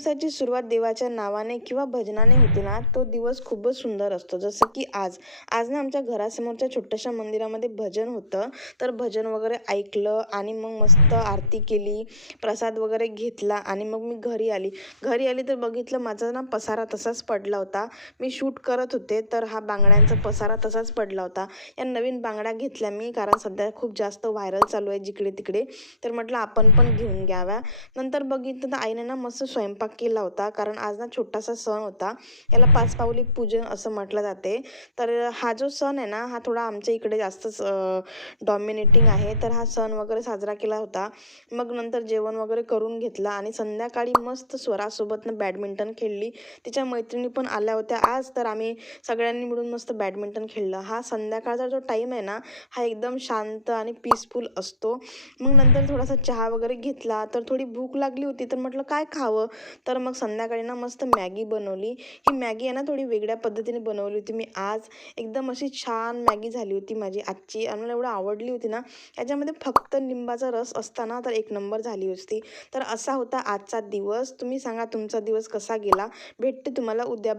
दिवसाची सुरुवात देवाच्या नावाने किंवा भजनाने होते ना, तो दिवस खूपच सुंदर असतो. जसं की आज ना आमच्या घरासमोरच्या छोट्याशा मंदिरामध्ये भजन होतं. तर भजन वगैरे ऐकलं आणि मग मस्त आरती केली, प्रसाद वगैरे घेतला आणि मग मी घरी आली. घरी आली तर बघितलं माझा ना पसारा तसाच पडला होता. मी शूट करत होते, तर हा बांगड्यांचा पसारा तसाच पडला होता. या नवीन बांगड्या घेतल्या मी, कारण सध्या खूप जास्त व्हायरल चालू आहे जिकडे-तिकडे. तर म्हटलं आपण पण घेऊन घ्याव्या. नंतर बघितलं तर आईने ना मस्त स्वयंपाक केला होता, कारण आज ना छोटासा सण होता. याला पाचपावली पूजन असं म्हटलं जाते. तर हा जो सण आहे ना, हा थोडा आमच्या इकडे जास्तच डॉमिनेटिंग आहे. तर हा सण वगैरे साजरा केला होता. मग नंतर जेवण वगैरे करून घेतलं आणि संध्याकाळी मस्त स्वरासोबत बॅडमिंटन खेळली. तिच्या मैत्रिणी पण आल्या होत्या आज, तर आम्ही सगळ्यांनी मिळून मस्त बॅडमिंटन खेळलं. हा संध्याकाळचा जो टाईम आहे ना, हा एकदम शांत आणि पीसफुल असतो. मग नंतर थोडासा चहा वगैरे घेतला, तर थोडी भूक लागली होती, तर म्हटलं काय खावं? तर मग संध्याकाळी ना मस्त मॅगी बनवली. ही मॅगी आहे ना थोडी वेगळ्या पद्धतीने बनवली होती मी आज. एकदम अशी छान मॅगी झाली होती माझी आजची आणि मला एवढं आवडली होती ना, याच्यामध्ये फक्त लिंबाचा रस असता ना, तर एक नंबर झाली असती. तर असा होता आजचा दिवस. तुम्ही सांगा तुमचा दिवस कसा गेला? भेटते तुम्हाला उद्या.